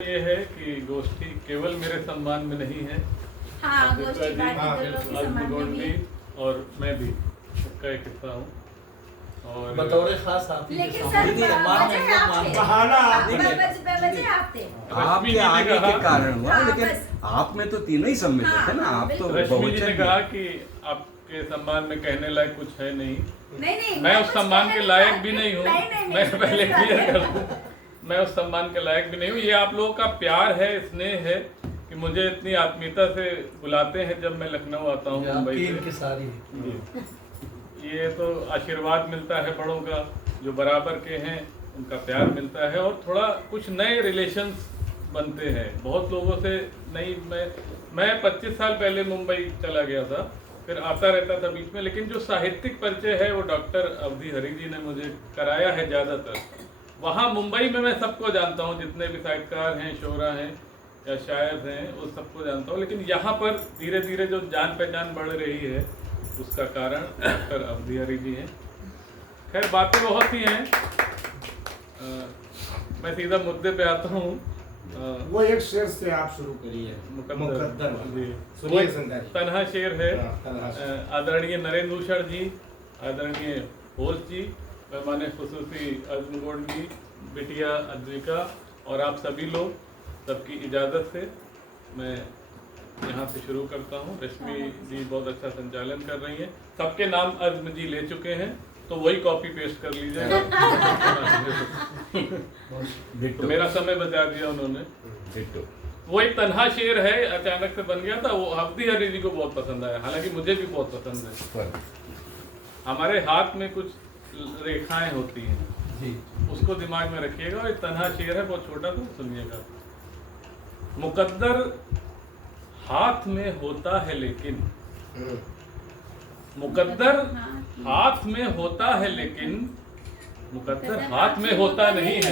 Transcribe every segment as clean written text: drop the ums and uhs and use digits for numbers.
ये है कि गोष्ठी केवल मेरे सम्मान में नहीं है। हाँ, गोष्ठी सम्मान में भी और मैं भी उसका एक हिस्सा हूँ। और बतौर खास आप ही लेकिन सर आपके आगे के कारण हुआ, लेकिन आप में तो तीनों ही सम्मिलित थे ना। आप तो रश्मि जी ने बहुवचन कहा कि आपके सम्मान में कहने लायक कुछ है नहीं। नहीं, मैं उस सम्मान के लायक भी नहीं हूँ। मैं पहले क्लियर कर दूं, मैं उस सम्मान के लायक भी नहीं हूँ। ये आप लोगों का प्यार है, स्नेह है कि मुझे इतनी आत्मीयता से बुलाते हैं जब मैं लखनऊ आता हूँ, मुंबई से। ये तो आशीर्वाद मिलता है बड़ों का, जो बराबर के हैं उनका प्यार मिलता है, और थोड़ा कुछ नए रिलेशंस बनते हैं बहुत लोगों से। नहीं, मैं 25 साल पहले मुंबई चला गया था, फिर आता रहता था बीच में, लेकिन जो साहित्यिक परिचय है वो डॉक्टर अवधि हरि जी ने मुझे कराया है ज़्यादातर। वहाँ मुंबई में मैं सबको जानता हूँ, जितने भी साहित्यकार हैं, शोरा हैं या शायर हैं, वो सबको जानता हूँ। लेकिन यहाँ पर धीरे धीरे जो जान पहचान बढ़ रही है, उसका कारण डॉक्टर अवधि हरि जी हैं। खैर, बातें बहुत ही हैं। मैं सीधा मुद्दे पे आता हूँ। वो एक शेर से आप शुरू करिए। मुकद्दर जी, सुनिए संगारी। तन्हा शेर है। तन्हा शेर। आदरणीय नरेंद्र भूषण जी, आदरणीय होस्ट जी, मेहमान खुसूसी अर्जुन गौड़ जी, बिटिया अद्विका और आप सभी लोग, सबकी इजाज़त से मैं यहाँ से शुरू करता हूँ। रश्मि जी बहुत अच्छा संचालन कर रही हैं। सबके नाम अज़्म जी ले चुके हैं, तो वही कॉपी पेस्ट कर लीजिएगा। तो मेरा समय बचा दिया उन्होंने। वो एक तन्हा शेर है, अचानक से बन गया था। वो अवधि हरि जी को बहुत पसंद आया, हालांकि मुझे भी बहुत पसंद है। हमारे हाथ में कुछ रेखाएं होती हैं जी, उसको दिमाग में रखिएगा। और तन्हा शेर है, बहुत छोटा, तो सुनिएगा। मुकद्दर हाथ में होता है लेकिन, मुकद्दर हाथ में होता है लेकिन मुकद्दर हाथ में होता नहीं है।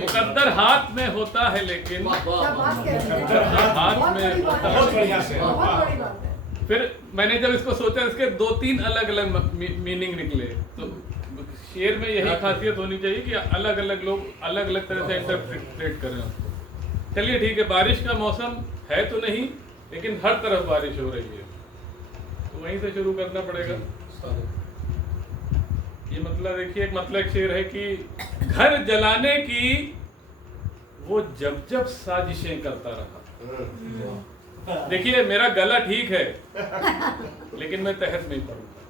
मुकद्दर हाथ में होता है लेकिन मुकद्दर हाथ में होता है। फिर मैंने जब इसको सोचा, इसके 2-3 अलग अलग मीनिंग निकले। तो शेर में यही खासियत होनी चाहिए कि अलग अलग लोग अलग अलग तरह से इंटरप्रेट करें उसको। चलिए ठीक है, बारिश का मौसम है तो नहीं, लेकिन हर तरफ बारिश हो रही है, तो वहीं से शुरू करना पड़ेगा। ये मतलब देखिए, एक मतलब एक शेर है कि घर जलाने की वो जब जब साजिशें करता रहा। देखिए, मेरा गला ठीक है, लेकिन मैं तहत नहीं पढ़ूंगा।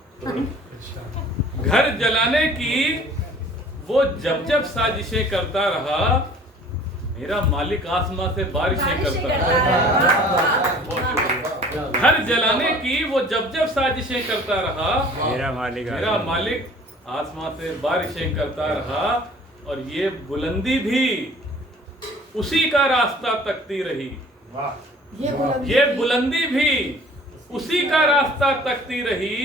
घर जलाने की वो जब जब साजिशें करता रहा, मेरा मालिक आसमां से बारिशें करता रहा। घर जलाने की वो जब जब साजिशें करता रहा, मेरा मालिक आसमां से बारिशें करता रहा। और ये बुलंदी भी उसी का रास्ता तकती रही। ये बुलंदी भी उसी का रास्ता तकती रही,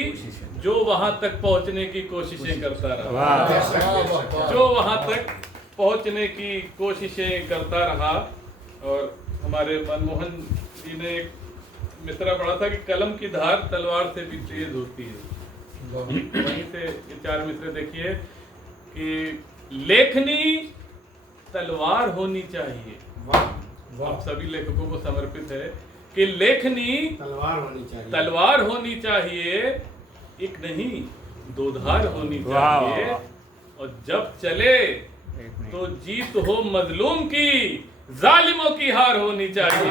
जो वहां तक पहुंचने की कोशिशें करता रहा। जो वहां तक पहुंचने की कोशिशें करता रहा। और हमारे मनमोहन जी ने एक मिसरा पढ़ा था कि कलम की धार तलवार से भी तेज होती है। वहीं से ये 4 मिसरे देखिए कि लेखनी तलवार होनी चाहिए। आप सभी लेखकों को समर्पित है कि लेखनी तलवार होनी चाहिए, एक नहीं 2 धार होनी चाहिए। और जब चले तो जीत हो मजलूम की, जालिमों की हार होनी चाहिए।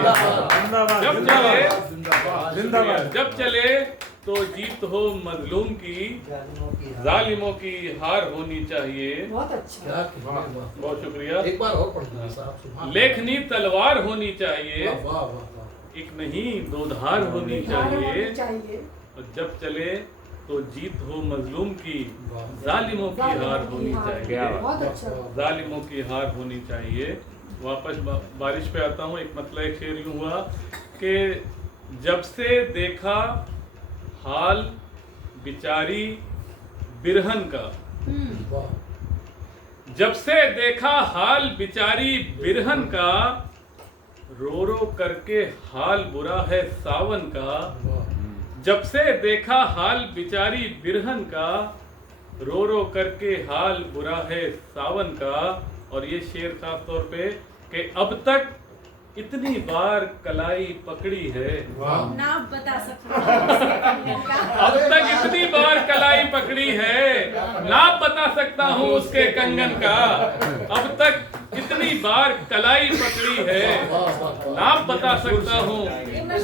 जब चले तो जीत हो मजलूम की, जालिमों की हार होनी चाहिए। बहुत अच्छा, बहुत शुक्रिया। एक बार और पढ़ना साहब। लेखनी तलवार होनी चाहिए, एक नहीं 2 धार होनी चाहिए। और जब चले तो जीत हो मजलूम की, जालिमों की हार होनी चाहिए। जालिमों की हार होनी चाहिए। वापस बारिश पे आता हूँ। एक मतलब एक शेर यूं हुआ कि जब से देखा हाल बिचारी बिरहन का, जब से देखा हाल बिचारी बिरहन का, रो रो करके हाल बुरा है सावन का। जब से देखा हाल बिचारी बिरहन का, रो रो करके हाल बुरा है सावन का। और ये शेर खास तौर पे कि अब तक इतनी बार कलाई पकड़ी है, ना बता सकता हूँ अब तक इतनी बार कलाई पकड़ी है, ना बता सकता हूँ उसके कंगन का। अब तक इतनी बार कलाई पकड़ी है, ना बता सकता हूँ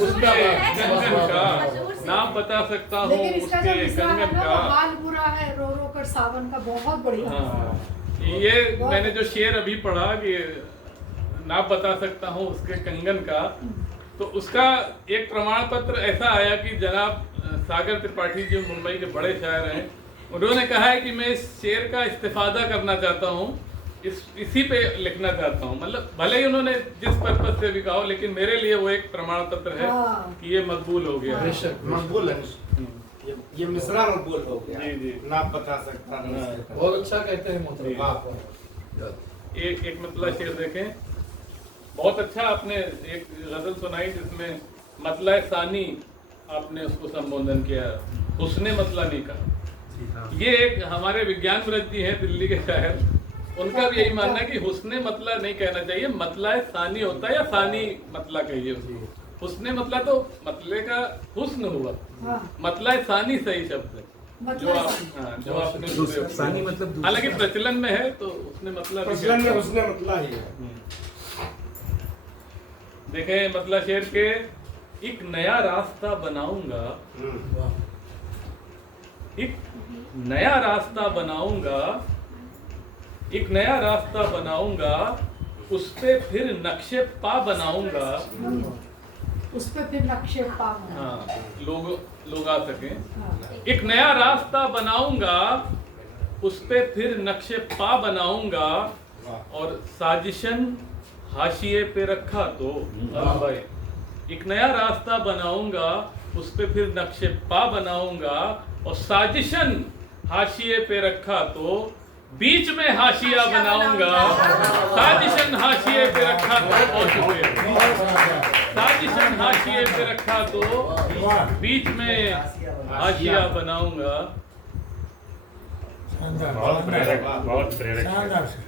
उसके कंगन का, ना बता सकता हूँ लेकिन इसका जो उसके मिसरा है कंगन ना, का। वो हाल बुरा है रो रो कर सावन का, बहुत बढ़िया है। हाँ, ये मैंने जो शेर अभी पढ़ा कि ना बता सकता हूँ उसके कंगन का, तो उसका एक प्रमाण पत्र ऐसा आया कि जनाब सागर त्रिपाठी जो मुंबई के बड़े शायर हैं, उन्होंने कहा है कि मैं इस शेर का इस्तिफादा करना चाहता हूँ, इसी पे लिखना चाहता हूँ। मतलब भले ही उन्होंने जिस पर्पज से भी कहा हो, लेकिन मेरे लिए वो एक प्रमाण पत्र है हाँ। कि ये मकबूल हो गया है। मकबूल है, ये मिसरा मकबूल हो गया। जी, जी। ना बता सकता हूँ उसके कंगन। बहुत अच्छा कहते हैं मोहतरम। वाह। एक मतलब शेर देखें, बहुत अच्छा आपने एक गजल सुनाई जिसमें मतला सानी आपने उसको संबोधन किया, हुस्ने मतलानी का। ये एक हमारे विज्ञान व्रत जी हैं दिल्ली के शायर, उनका भी यही मानना है कि हुस्ने मतला नहीं कहना चाहिए, मतला सानी होता है, या सानी मतला कहिए उसको। हुस्ने मतला तो मतले का हुस्न हुआ, हाँ। मतला सानी सही शब्द है जो मतलब आप, हाँ, जो आपने दूसरा सानी मतलब दूसरा। हालांकि प्रचलन में है तो उसने मतलब प्रचलन में उसने मतलब ही है। देखें मतलब शेर के, एक नया रास्ता बनाऊंगा, एक नया रास्ता बनाऊंगा, एक नया रास्ता बनाऊंगा, उस पे फिर नक्शे पा बनाऊंगा। उस पे फिर नक्शे पाऊंगा। हाँ, लोग आ सकें। हाँ। एक नया रास्ता बनाऊंगा, उस पे फिर नक्शे पा बनाऊंगा, और साजिशन हाशिए पे रखा तो। भाई, एक नया रास्ता बनाऊंगा, उस पे फिर नक्शे पा बनाऊंगा, और साजिशन हाशिए पे रखा तो, बीच में हाशिया बनाऊंगा। साजिशन हाशिए पे रखा तो, बहुत शुक्रिया। साजिशन हाशिए पे रखा तो, बीच में हाशिया बनाऊंगा। बहुत प्रेरक।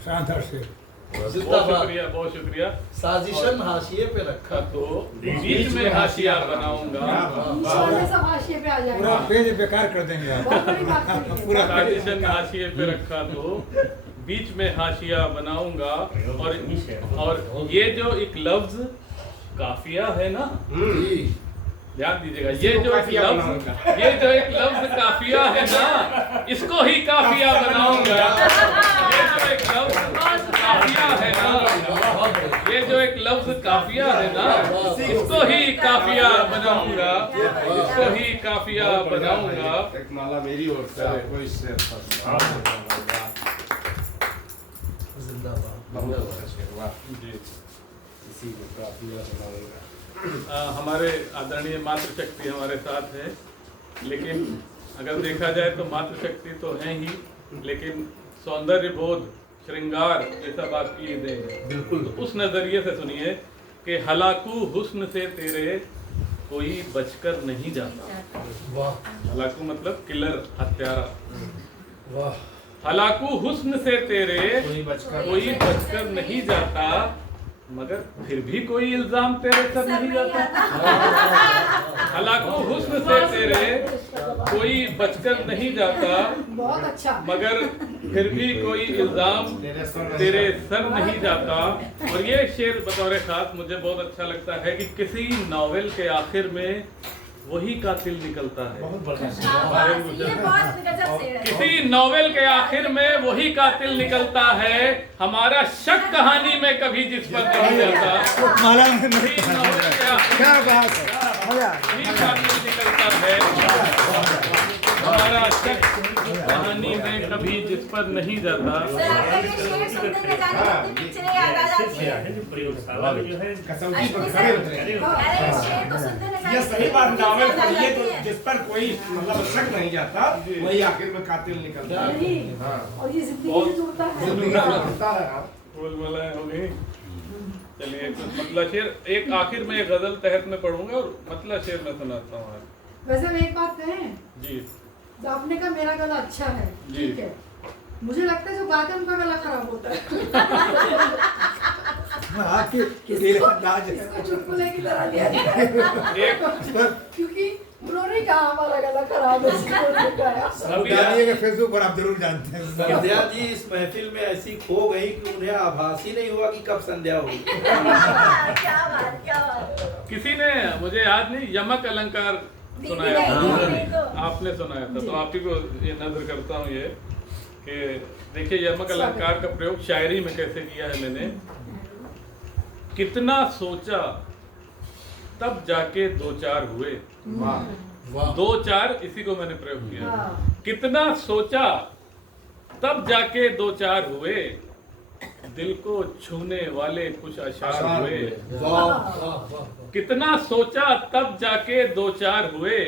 शानदार से बहुत शुक्रिया। साजिशन हाशिए पे रखा तो बीच में हाशिया बनाऊंगा। सारे सब हाशिए पे आ पूरा जाएगा। पेज बेकार कर देंगे आप। बहुत बड़ी बात है। पूरा साजिशन हाशिए पे रखा तो बीच में हाशिया बनाऊंगा। और ये जो एक लफ्ज काफिया है ना, ध्यान दीजिएगा, ये जो एक लफ्ज काफिया है ना, इसको ही काफिया बनाऊंगा। ये जो एक लफ्ज काफिया है ना, ये जो एक लफ्ज काफिया है ना, इसको ही काफिया बनाऊंगा, इसको ही काफिया बनाऊंगा। एक माला मेरी ओर से आपको इससे इसी को काफिया बनाऊंगा। हमारे आदरणीय मातृशक्ति हमारे साथ है, लेकिन अगर देखा जाए तो मातृशक्ति तो है ही, लेकिन सौंदर्य बोध, श्रृंगार, ये सब आपकी देन है। बिल्कुल। तो उस नजरिए से सुनिए कि हलाकू हुस्न से तेरे कोई बचकर नहीं जाता। वाह हलाकू मतलब किलर, हत्यारा। वाह। हलाकू हुस्न से तेरे कोई बचकर कोई बचकर नहीं जाता, मगर फिर भी कोई इल्जाम तेरे सर नहीं जाता। हलाकू हुस्न से तेरे कोई बचकर नहीं जाता, बहुत अच्छा। मगर फिर भी कोई इल्जाम तेरे सर नहीं जाता। और ये शेर बतौर खास मुझे बहुत अच्छा लगता है कि किसी नॉवेल के आखिर में वही कातिल निकलता है। किसी नॉवेल के आखिर में वही कातिल निकलता है, हमारा शक कहानी में कभी जिस पर नहीं जाता। किसी नॉवेल के आखिर में वही कातिल निकलता है, हमारा शक कहानी में कभी जिस पर नहीं जाता। कसौटी पर खड़े उतरे। ये सही बात, नावल पढ़िए तो जिस पर कोई मतलब शक नहीं जाता, वही आखिर में कातिल निकलता है। नहीं। हाँ। और ये जिंदगी से जुड़ता है। जिंदगी से जुड़ता है। हाँ। बोलबलाएं हो गई। चलिए कुछ मतलब शेर एक आखिर में एक गजल तहत में पढ़ूंगा और मतलब शेर में सुनाता हूँ आज। वैसे मैं एक बात कहें, जी तो आपने कहा मेरा गला अच्छा है, जी। ठीक है, मुझे लगता है जो गाते हैं उनका गला खराब होता है। हाँ, कि अंदाज है। किसको चुटकुले की तरह लिया एक क्योंकि उन्होंने कहा हमारा गला खराब है इसलिए उन्होंने कहा। अभी जानिए कि फेसबुक पर आप जरूर जानते हैं। संध्या जी इस महफिल में ऐसी खो गई कि उन्हें आभास ही नहीं हुआ कि कब संध्या होगी। क्या बात क्या बात। किसी ने मुझे याद नहीं यमक अलंकार सुनाया था, आपने सुनाया था, तो आप ही को ये नजर करता हूँ ये कि देखिए यमक अलंकार का प्रयोग शायरी में कैसे किया है मैंने। कितना सोचा तब जाके दो चार हुए, वाह। दो चार इसी को मैंने प्रयोग किया। हाँ। कितना सोचा तब जाके दो चार हुए, दिल को छूने वाले कुछ अशार हुए। वाह वाह वाह। कितना सोचा तब जाके दो चार हुए,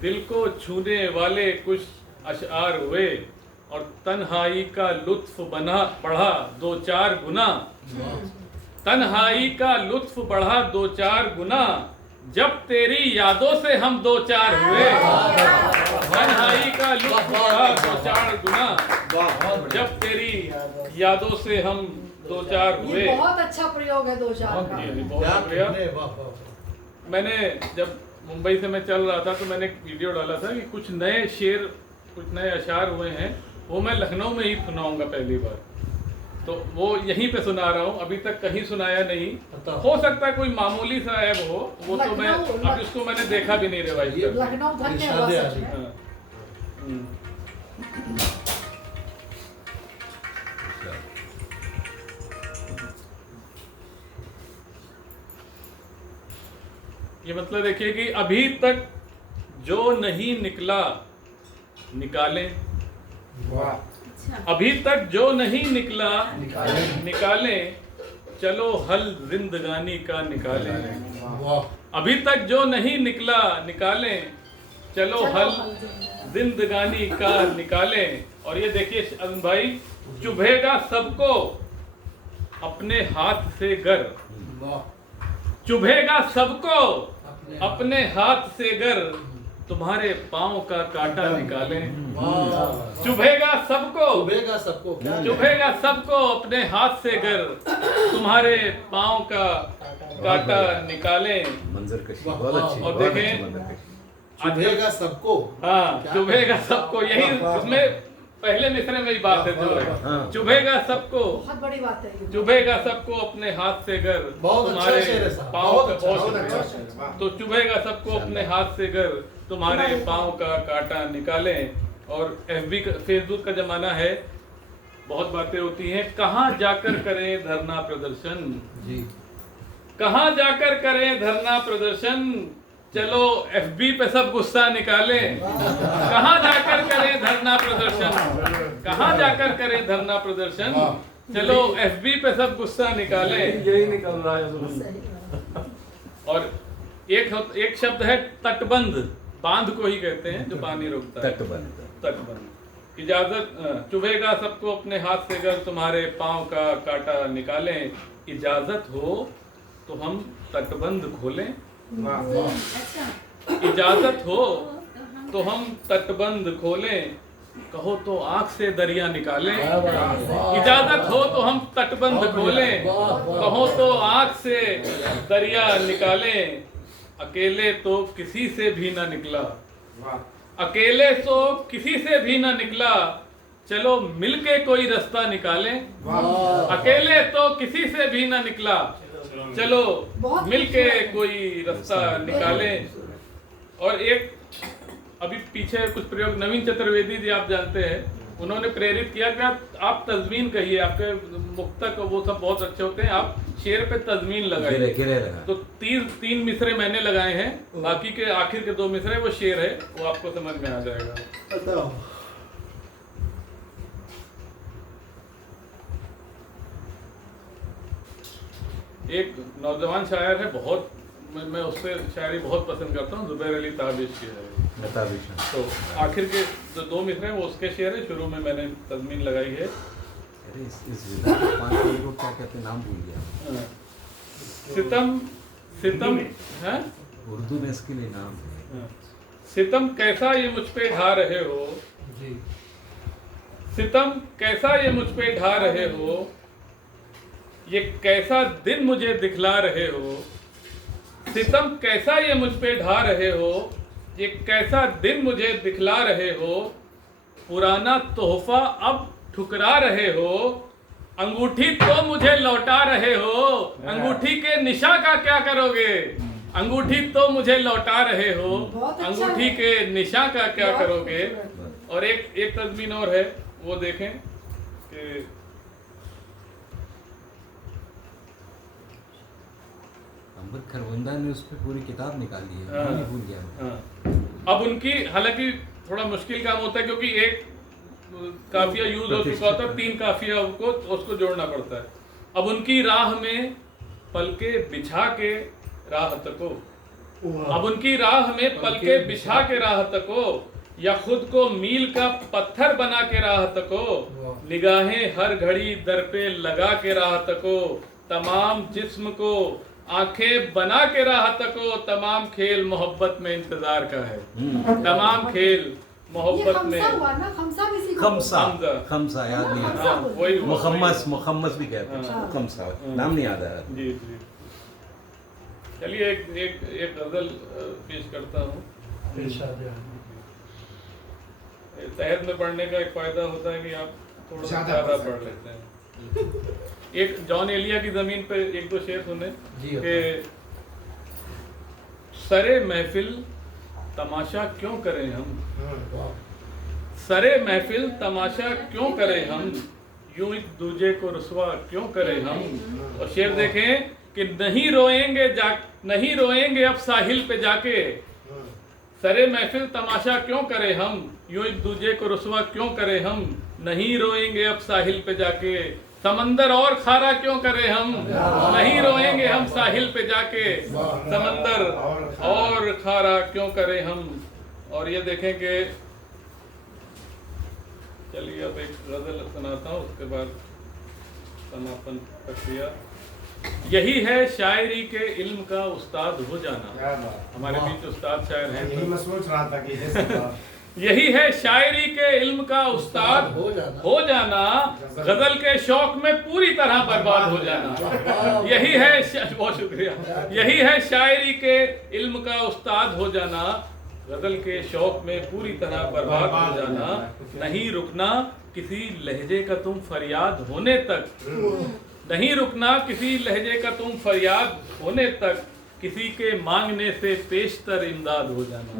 दिल को छूने वाले कुछ अशार हुए, और तन्हाई का लुत्फ बना बढ़ा दो चार गुना। तन्हाई का लुत्फ बढ़ा दो चार गुना, जब तेरी यादों से हम दो चार हुए। तन्हाई का लुत्फ बढ़ा दो चार गुना, जब तेरी यादों से हम दो चार हुए। ये बहुत अच्छा प्रयोग है दो चार का। ये भी बहुत क्या शुक्रिया। कहने, वाह वाह। मैंने जब मुंबई से मैं चल रहा था तो मैंने एक वीडियो डाला था कि कुछ नए शेर, कुछ नए अशार हुए हैं, वो मैं लखनऊ में ही सुनाऊंगा पहली बार। तो वो यहीं पे सुना रहा हूँ, अभी तक कहीं सुनाया नहीं। हो सकता है कोई मामूली सा ऐब हो, वो तो मैं अभी उसको मैंने देखा भी नहीं रिवाइज कर। लखनऊ धन्यवाद इरशाद सच में। हाँ। ये मतलब देखिए कि अभी तक जो नहीं निकला निकालें, अच्छा अभी तक जो नहीं निकला निकालें, चलो हल जिंदगानी का निकालें। वाह। अभी तक जो नहीं निकला निकालें, चलो हल जिंदगानी का निकालें। और ये देखिए अरुण भाई, चुभेगा सबको अपने हाथ से गर, वाह। चुभेगा सबको अपने हाथ से गर, तुम्हारे पाँव का कांटा निकालें। वाह। चुभेगा सबको, चुभेगा सबको, क्या चुभेगा सबको अपने हाथ से गर, तुम्हारे पाँव का कांटा निकालें। मंजर कशी वाह, बहुत अच्छी, और बहुत अच्छी देखें, मंजर कशी। चुभेगा सबको। हाँ, क्या चुभेगा कहते हैं? सबको, यही वाह, वाह, उसमें पहले मिसरे में ही बात है जो है। हाँ। चुभेगा सबको, बहुत बड़ी बात है ये। चुभेगा सबको अपने हाथ से गर, बहुत अच्छा तुम्हारे शेर है साहब, पाँव बहुत का अच्छा, बहुत बहुत अच्छा शुक्रिया। तो चुभेगा सबको अपने हाथ से गर, तुम्हारे पाँव का कांटा निकालें। और FB फेसबुक का जमाना है, बहुत बातें होती हैं। कहाँ जाकर करें धरना प्रदर्शन, जी। कहाँ जाकर करें धरना प्रदर्शन, चलो FB पे सब गुस्सा निकालें। कहाँ जाकर करें धरना प्रदर्शन, कहाँ जाकर करें धरना प्रदर्शन, चलो FB पे सब गुस्सा निकालें। यही निकल रहा है। और एक शब्द है तटबंध, बांध को ही कहते हैं जो पानी रोकता है। तटबंध। तटबंध। इजाजत, चुभेगा सबको अपने हाथ से गर, तुम्हारे पाँव का कांटा निकालें। इजाजत हो तो हम तटबंध खोलें, अच्छा इजाजत हो तो हम तटबंध खोलें, कहो तो आंख से दरिया निकालें। इजाजत हो तो हम तटबंध खोलें, कहो तो आंख से दरिया निकालें। अकेले तो किसी से भी ना निकला, अकेले तो किसी से भी ना निकला, चलो मिलके कोई रास्ता निकालें। अकेले तो किसी से भी ना निकला, चलो मिलके कोई रास्ता निकालें। और एक अभी पीछे कुछ प्रयोग नवीन चतुर्वेदी जी आप जानते हैं, उन्होंने प्रेरित किया कि आप तजमीन कहिए, आपके मुक्तक वो सब बहुत अच्छे होते हैं, आप शेर पे तजमीन लगाइए। गिरे लगा। तो तीन मिसरे मैंने लगाए हैं, बाकी के आखिर के 2 मिसरे वो शेर है, वो आपको समझ में आ जाएगा। बताओ। एक नौजवान शायर है, बहुत मैं उससे शायरी बहुत पसंद करता हूँ, जुबैर अली ताबिश की है। तो आखिर के जो 2 मिसरे हैं वो उसके शेर है, शुरू में मैंने तजमीन लगाई है। अरे इस विधा के 5 लोगों को क्या कहते हैं, नाम भूल गया। हाँ। सितम सितम है, उर्दू में इसके लिए नाम है। हाँ। सितम कैसा ये मुझ पे ढा रहे हो, जी। सितम कैसा ये मुझ पे ढा रहे हो, ये कैसा दिन मुझे दिखला रहे हो, सितम कैसा ये मुझ पे ढा रहे हो, ये कैसा दिन मुझे दिखला रहे हो, पुराना तोहफा अब ठुकरा रहे हो, अंगूठी तो मुझे लौटा रहे हो, अंगूठी के निशा का क्या करोगे, अंगूठी तो मुझे लौटा रहे हो, बहुत अच्छा अंगूठी है। के निशा का क्या बहुत करोगे। खूबसूरत। और एक तस्वीर और है, वो देखें कि अमृत खरबंदा ने उस पर पूरी किताब निकाली है, हाँ। मैं भूल गया। हाँ। अब उनकी हालांकि थोड़ा मुश्किल काम होता है क्योंकि एक काफिया यूज हो चुका होता है, 3 काफिया को उसको जोड़ना पड़ता है। अब उनकी राह में पलके बिछा के राह तको, अब उनकी राह में पलके बिछा के राह तको, या खुद को मील का पत्थर बना के राह तको, निगाहें हर घड़ी दर पे लगा के राह तको, तमाम जिस्म को आंखें बना के राह तको, तमाम खेल मोहब्बत में इंतजार का है, तमाम खेल ये मोहब्बत में। खमसा हुआ ना, खमसा किसी को खमसा, खमसा। खमसा याद नहीं आ खमसा रहा। हाँ, वही वो- मुखम्मस भी कहते हैं, हाँ। खमसा नाम नहीं याद आ रहा। जी जी। चलिए एक गजल पेश करता हूँ। तहत में पढ़ने का एक फायदा होता है कि आप थोड़ा ज्यादा ज्यादा पढ़ पढ़ लेते हैं। एक जॉन एलिया की जमीन पे 1-2 शेर सुने जी, कि सरे महफिल तमाशा क्यों करें हम, सरे महफिल तमाशा क्यों करें हम, यूं एक दूजे को रुसवा क्यों करें हम। और शेर देखें कि नहीं रोएंगे अब साहिल पे जाके, सरे महफिल तमाशा क्यों करें हम, यूं एक दूजे को रुसवा क्यों करें हम, नहीं रोएंगे अब साहिल पे जाके, समंदर और खारा क्यों करें हम, नहीं रोएंगे हम साहिल पे जाके, समंदर और खारा क्यों करें हम। और ये देखें कि चलिए अब एक गजल सुनाता हूँ, उसके बाद समापन प्रक्रिया। यही है शायरी के इल्म का उस्ताद हो जाना। क्या बात। हमारे बीच उस्ताद शायर हैं, यही मैं सोच रहा था कि जैसे यही है शायरी के इल्म का उस्ताद हो जाना, गजल के शौक में पूरी तरह बर्बाद हो जाना। यही है बहुत शुक्रिया। यही है शायरी के इल्म का उस्ताद हो जाना, गजल के शौक में पूरी तरह बर्बाद हो जाना। नहीं रुकना किसी लहजे का तुम फरियाद होने तक, नहीं रुकना किसी लहजे का तुम फरियाद होने तक, किसी के मांगने से पेशतर इमदाद हो जाना।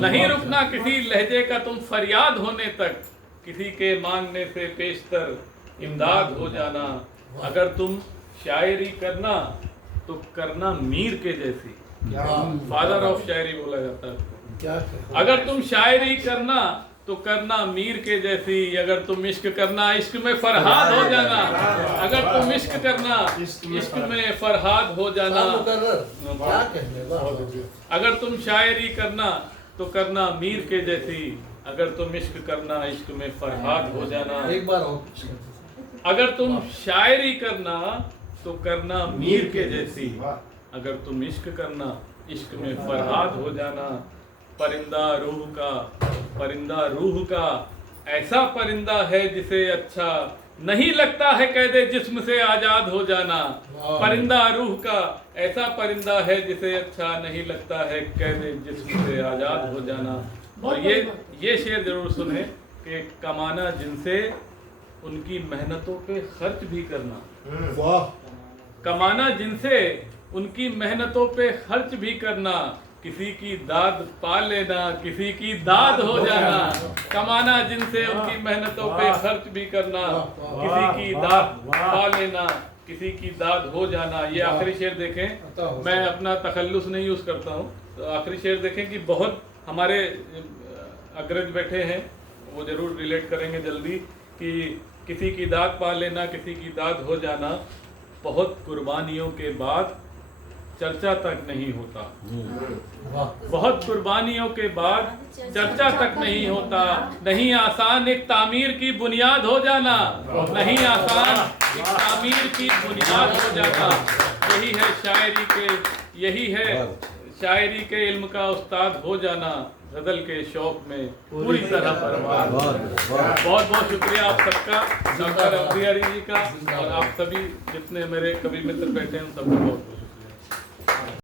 नहीं रुकना किसी लहजे का तुम फरियाद होने तक, किसी के मांगने से पेशतर इमदाद हो जाना। अगर तुम शायरी करना तो करना मीर के जैसी, फादर ऑफ शायरी बोला जाता है। अगर तुम शायरी करना तो करना मीर के जैसी, अगर तुम इश्क करना इश्क में फरहाद हो जाना, अगर तुम इश्क करना इश्क में फरहाद हो जाना। अगर तुम शायरी करना तो करना मीर के जैसी, अगर तुम इश्क करना इश्क में फरहाद हो जाना। एक बार और अगर तुम शायरी करना तो करना मीर के जैसी, अगर तुम इश्क करना इश्क में फरहाद हो जाना। परिंदा रूह का ऐसा परिंदा है जिसे अच्छा नहीं लगता है कैदे जिस्म से आजाद हो जाना। परिंदा रूह का ऐसा परिंदा है जिसे अच्छा नहीं लगता है कैदे जिस्म से आजाद हो जाना। और ये शेर जरूर सुने कि कमाना जिनसे उनकी मेहनतों पे खर्च भी करना। वाह, कमाना जिनसे उनकी मेहनतों पे खर्च भी करना, किसी की दाद पा लेना किसी की दाद हो जाना। कमाना जिनसे उनकी मेहनतों पे खर्च भी करना, किसी की दाद पा लेना किसी की दाद हो जाना। ये आखिरी शेर देखें, मैं अपना तखल्लुस नहीं यूज करता हूँ, तो आखिरी शेर देखें कि बहुत हमारे अग्रज बैठे हैं, वो जरूर रिलेट करेंगे जल्दी, कि किसी की दाद पा लेना किसी की दाद हो जाना, बहुत कुर्बानियों के बाद चर्चा तक नहीं होता। बहुत कुर्बानियों के बाद चर्चा तक नहीं होता। नहीं आसान एक तामीर की बुनियाद हो जाना, नहीं आसान एक तामीर की बुनियाद हो जाना। यही है शायरी के इल्म का उस्ताद हो जाना, गजल के शौक में पूरी तरह बर्बाद। बहुत बहुत बहुत शुक्रिया आप सबका, डॉक्टर अब्दी हरी जी का, और आप सभी जितने मेरे कवि मित्र बैठे हैं उन सबको बहुत बहुत